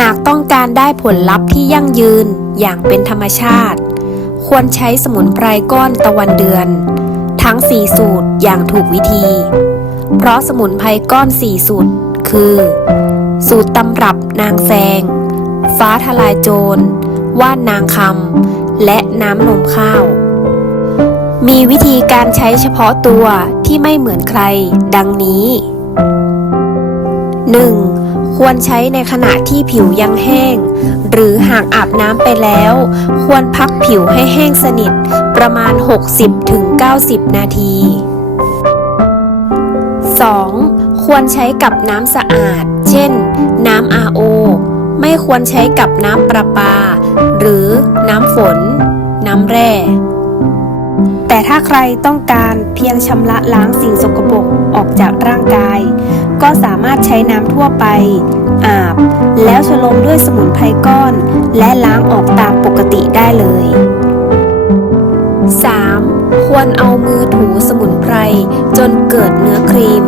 หากต้องการได้ผลลัพธ์ที่ยั่งยืนอย่างเป็นธรรมชาติ ควรใช้สมุนไพรก้อนตะวันเดือน ทั้ง 4 สูตรอย่างถูกวิธี เพราะสมุนไพรก้อน 4 สูตร คือ สูตรตำรับนางแซง ฟ้าทลายโจร ว่านนางคำ และน้ำนมข้าว มีวิธีการใช้เฉพาะตัวที่ไม่เหมือนใคร ดังนี้ 1. ควรใช้ในขณะที่ผิวยังแห้ง หรือหากอาบน้ำไปแล้ว ควรพักผิวให้แห้งสนิทประมาณ 60-90 นาที 2. ควรใช้กับน้ำสะอาด เช่น น้ำ RO ไม่ควรใช้กับน้ำประปา หรือน้ำฝน น้ำแร่ ถ้าใครต้องการเพียงชำระล้างสิ่งสกปรกออกจากร่างกาย ก็สามารถใช้น้ำทั่วไป อาบ แล้วชโลมด้วยสมุนไพรก้อน และล้างออกตามปกติได้เลย 3. ควรเอามือถูสมุนไพร จนเกิดเนื้อครีม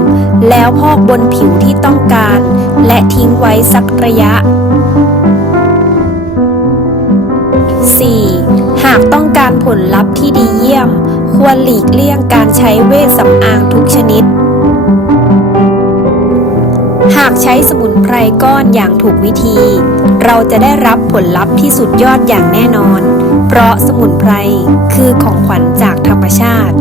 แล้วพอกบนผิวที่ต้องการ และทิ้งไว้สักระยะ 4. หากต้องการผลลัพธ์ที่ดีเยี่ยม ควรหลีกเลี่ยงการใช้เวชสำอางทุกชนิด หากใช้สมุนไพรก้อนอย่างถูกวิธี เราจะได้รับผลลัพธ์ที่สุดยอดอย่างแน่นอน เพราะสมุนไพรคือของขวัญจากธรรมชาติ